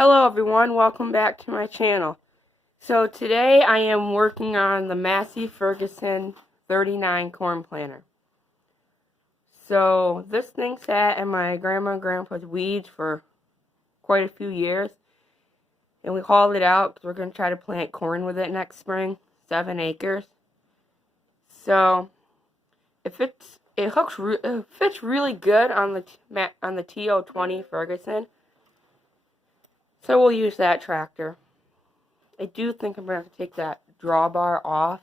Hello everyone, welcome back to my channel. So today I am working on the Massy Ferguson 39 corn planter. So this thing sat in my grandma and grandpa's weeds for quite a few years. And we hauled it out because we're going to try to plant corn with it next spring, 7 acres. So it fits really good on the TO20 Ferguson. So we'll use that tractor. I do think I'm going to have to take that drawbar off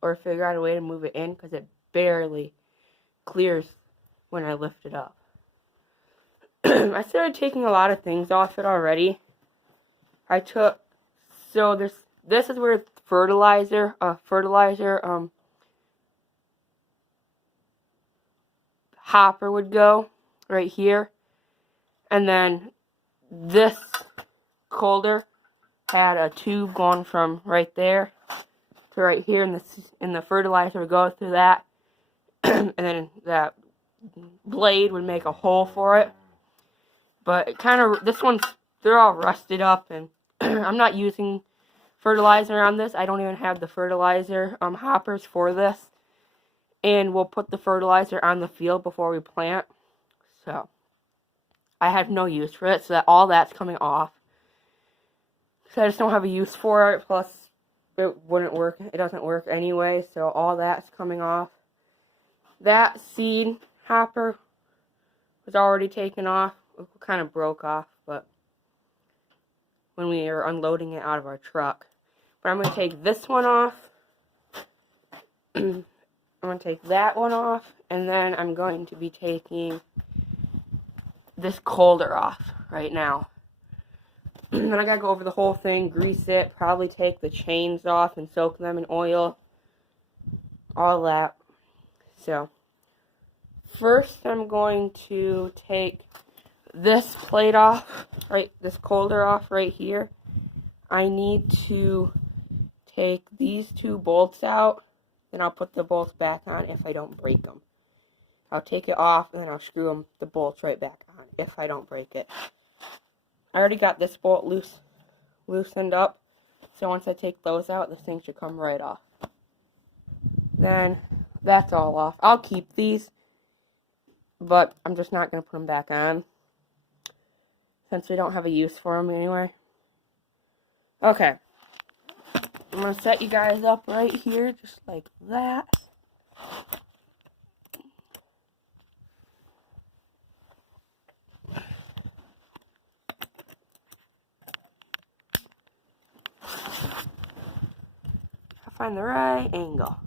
or figure out a way to move it in because it barely clears when I lift it up. I started taking a lot of things off it already. So this is where fertilizer hopper would go, right here. And then this coulter had a tube going from right there to right here, and the fertilizer would go through that, and then that blade would make a hole for it. But they're all rusted up, and I'm not using fertilizer on this. I don't even have the fertilizer hoppers for this, and we'll put the fertilizer on the field before we plant. So I have no use for it, so all that's coming off. So I just don't have a use for it, plus it wouldn't work. It doesn't work anyway, so all that's coming off. That seed hopper was already taken off. It kind of broke off, but when we were unloading it out of our truck. But I'm going to take this one off. I'm going to take that one off, and then I'm going to be taking this coulter off right now. Then I gotta go over the whole thing, grease it, probably take the chains off and soak them in oil. All that. So, first I'm going to take this plate off, this coulter off right here. I need to take these two bolts out, then I'll put the bolts back on if I don't break them. I'll take it off, and then I'll screw the bolts right back on if I don't break it. I already got this bolt loosened up, so once I take those out, this thing should come right off. Then, that's all off. I'll keep these, but I'm just not going to put them back on, since we don't have a use for them anyway. Okay. I'm going to set you guys up right here, just like that. Find the right angle.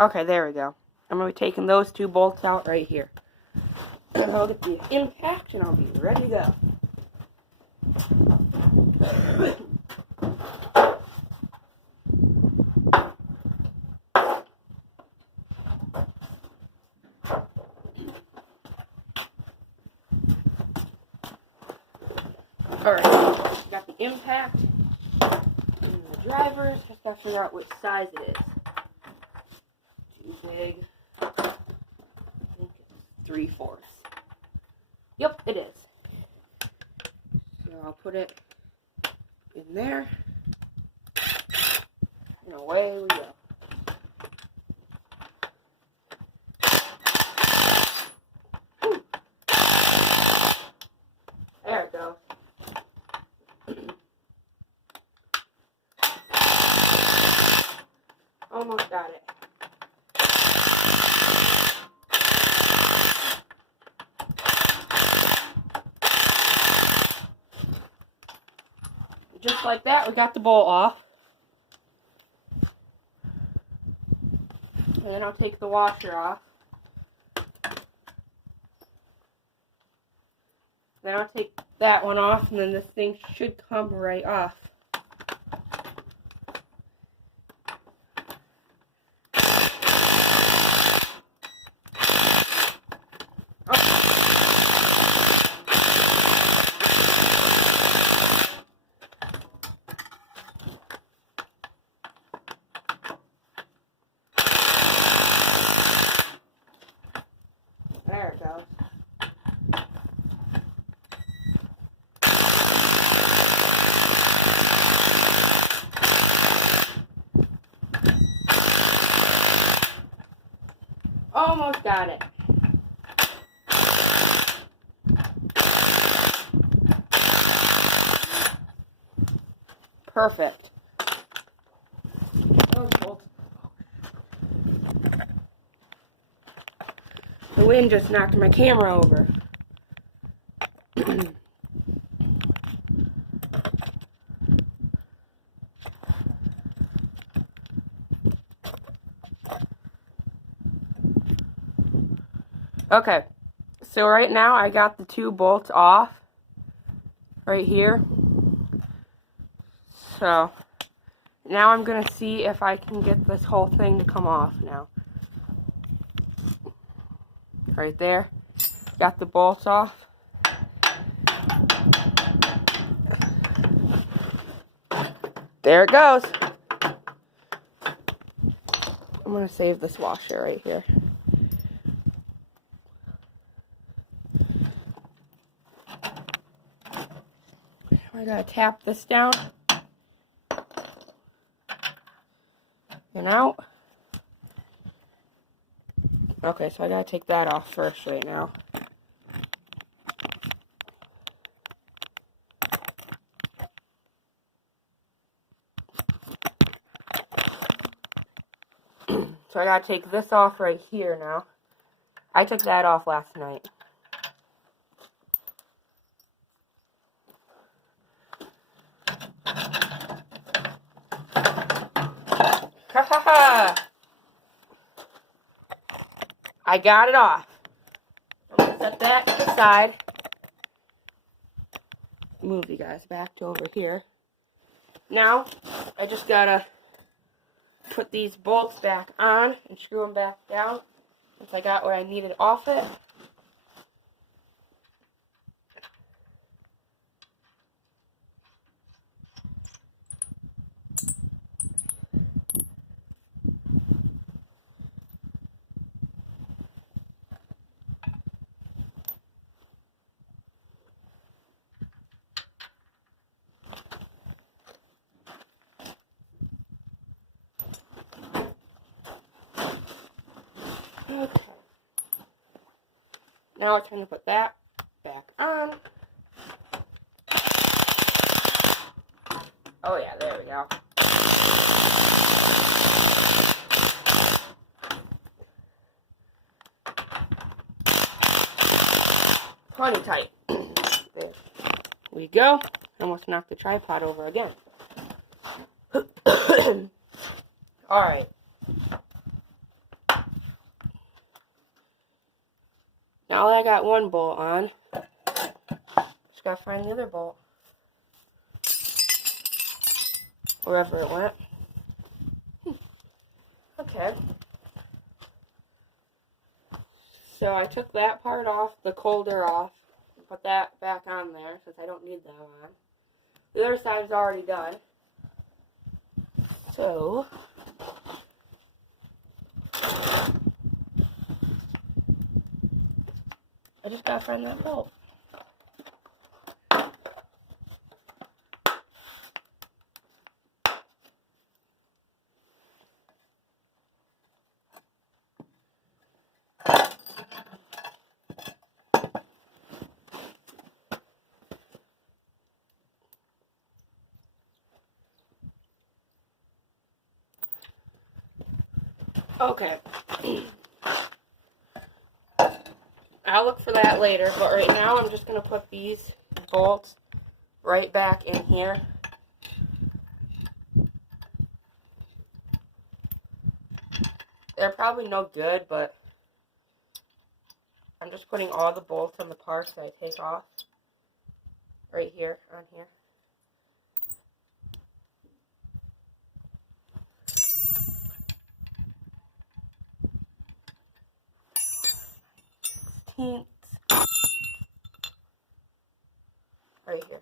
Okay, there we go. I'm going to be taking those two bolts out right here. I'll get the impact and I'll be ready to go. Alright, got the impact and the drivers. Just gotta figure out which size it is. Too big. I think it's 3/4. Yep, it is. So I'll put it in there. And away we go. There it goes. Almost got it. Just like that, we got the bolt off. And then I'll take the washer off. Then I'll take that one off, and then this thing should come right off. There it goes. Almost got it. Perfect. The wind just knocked my camera over. Okay, so right now I got the 2 bolts off right here. So now I'm going to see if I can get this whole thing to come off now. Right there. Got the bolts off. There it goes. I'm going to save this washer right here. I got to tap this down and out. Okay, so I got to take that off first right now. So I gotta take this off right here now. I took that off last night. Ha ha ha! I got it off. I'm gonna set that to the side. Move you guys back to over here. Now, I just gotta put these bolts back on and screw them back down once I got where I needed off it. Okay. Now it's time to put that back on. Oh yeah, there we go. Plenty tight. There we go. Almost knocked the tripod over again. Alright. Now that I got one bolt on, just gotta find the other bolt. Wherever it went. Okay. So I took that part off, the colder off, and put that back on there since I don't need that on. The other side is already done. So I just gotta find that bolt. Okay. I'll look for that later, but right now I'm just going to put these bolts right back in here. They're probably no good, but I'm just putting all the bolts on the parts that I take off right here, on here. Right here.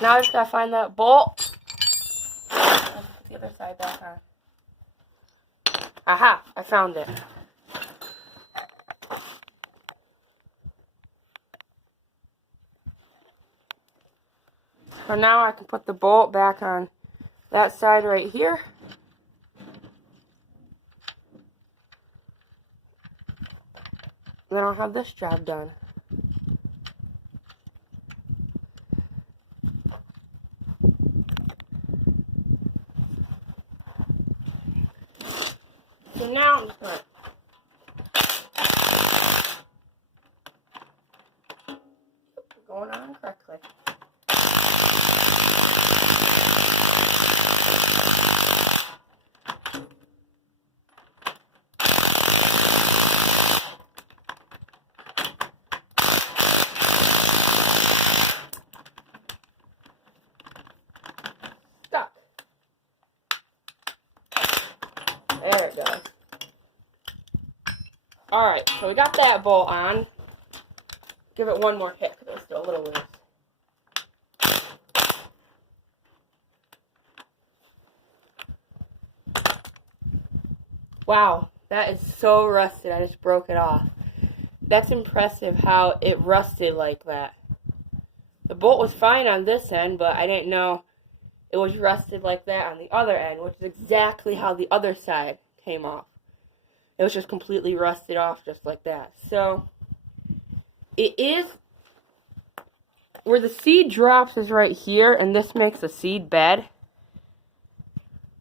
Now I just gotta find that bolt. I'll put the other side back on. Aha! I found it. So now I can put the bolt back on that side right here. Then I'll have this job done. So now I'm just going on correctly. Stuck. There it goes. Alright, so we got that bolt on. Give it one more hit because it's still a little loose. Wow, that is so rusted. I just broke it off. That's impressive how it rusted like that. The bolt was fine on this end, but I didn't know it was rusted like that on the other end, which is exactly how the other side came off. It was just completely rusted off just like that. So, it is, where the seed drops is right here, and this makes a seed bed.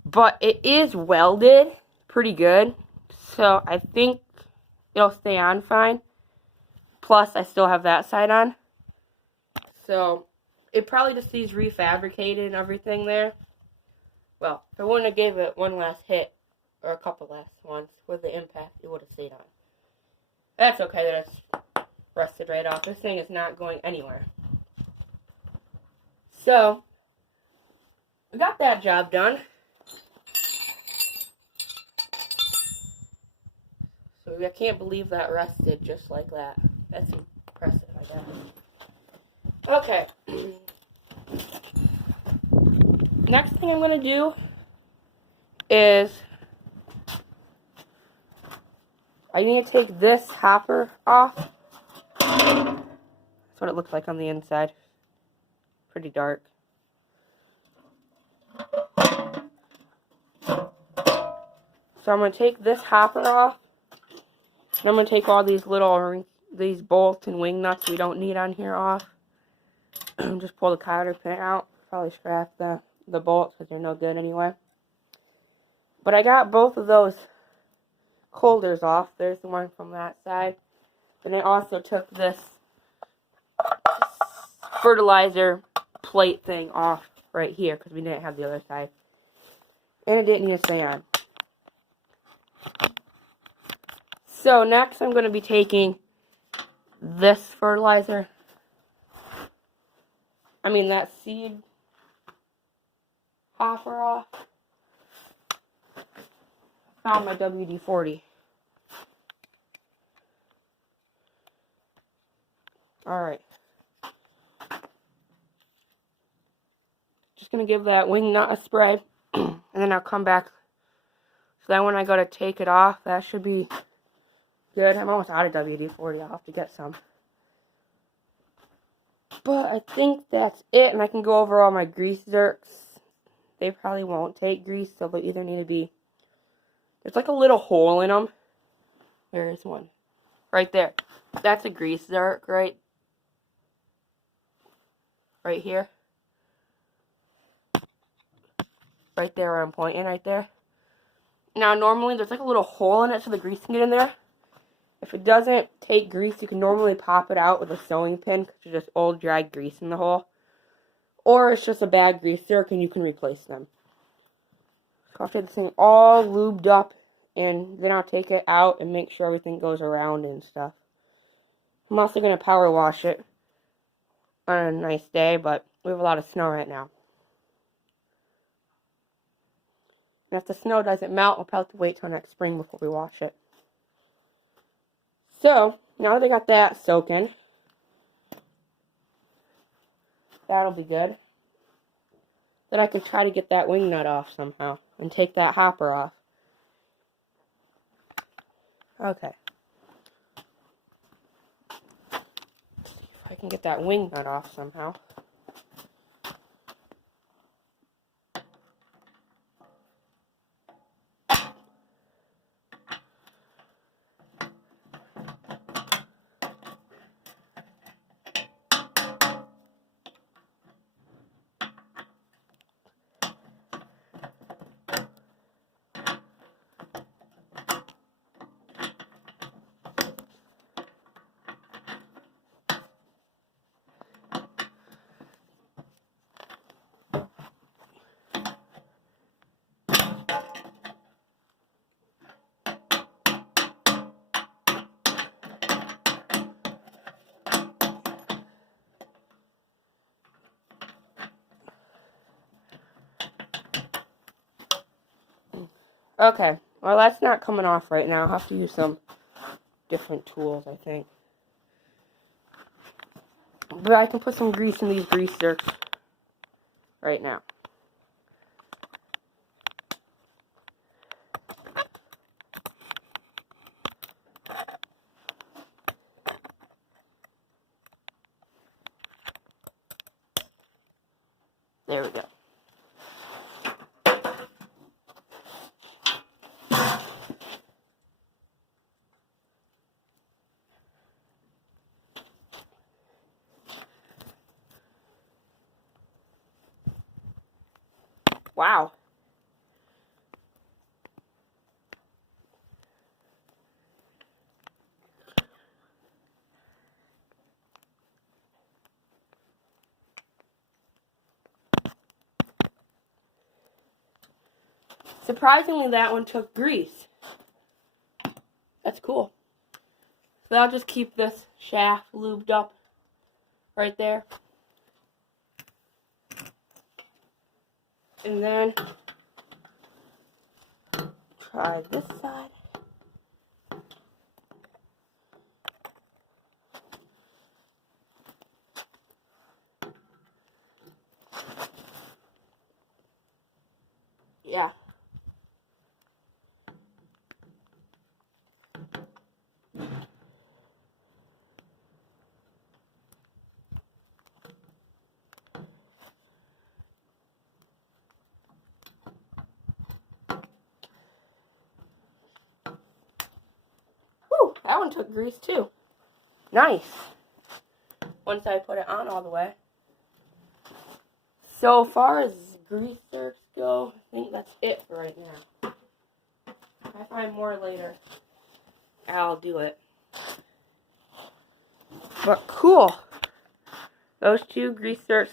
But it is welded pretty good, so I think it'll stay on fine. Plus, I still have that side on. So, it probably just needs refabricated and everything there. Well, if I wouldn't have gave it one last hit, or a couple last ones, with the impact, it would have stayed on. That's okay that it's rusted right off. This thing is not going anywhere. So, we got that job done. So, I can't believe that rusted just like that. That's impressive, I guess. Okay. Next thing I'm going to do is I need to take this hopper off. That's what it looks like on the inside. Pretty dark. So I'm going to take this hopper off. And I'm going to take all these these bolts and wing nuts we don't need on here off. Just pull the cotter pin out. Probably scrap the bolts because they're no good anyway. But I got both of those holders off. There's the one from that side. Then I also took this fertilizer plate thing off right here because we didn't have the other side. And it didn't need to stay on. So next I'm going to be taking this fertilizer. That seed hopper off. Found my WD-40. Alright. Just going to give that wing nut a spray. And then I'll come back. So then when I go to take it off, that should be good. I'm almost out of WD-40. I'll have to get some. But I think that's it. And I can go over all my grease zerks. They probably won't take grease. So they'll either need to be... There's like a little hole in them. There is one. Right there. That's a grease zerk, right? Right here. Right there where I'm pointing, right there. Now, normally there's like a little hole in it so the grease can get in there. If it doesn't take grease, you can normally pop it out with a sewing pin because there's just old, dry grease in the hole. Or it's just a bad grease zerk and you can replace them. So I'll take this thing all lubed up and then I'll take it out and make sure everything goes around and stuff. I'm also going to power wash it on a nice day, but we have a lot of snow right now. And if the snow doesn't melt, we'll probably have to wait till next spring before we wash it. So, now that I got that soaking, that'll be good. that I can try to get that wing nut off somehow and take that hopper off. Okay. Let's see if I can get that wing nut off somehow. Okay, well that's not coming off right now. I'll have to use some different tools, I think. But I can put some grease in these grease zerks right now. There we go. Wow. Surprisingly, that one took grease. That's cool. So I'll just keep this shaft lubed up right there. And then try this side. Yeah. Whew, that one took grease too. Nice. Once I put it on all the way. So far as grease zerks go, I think that's it for right now. If I find more later, I'll do it. But cool. Those two grease zerks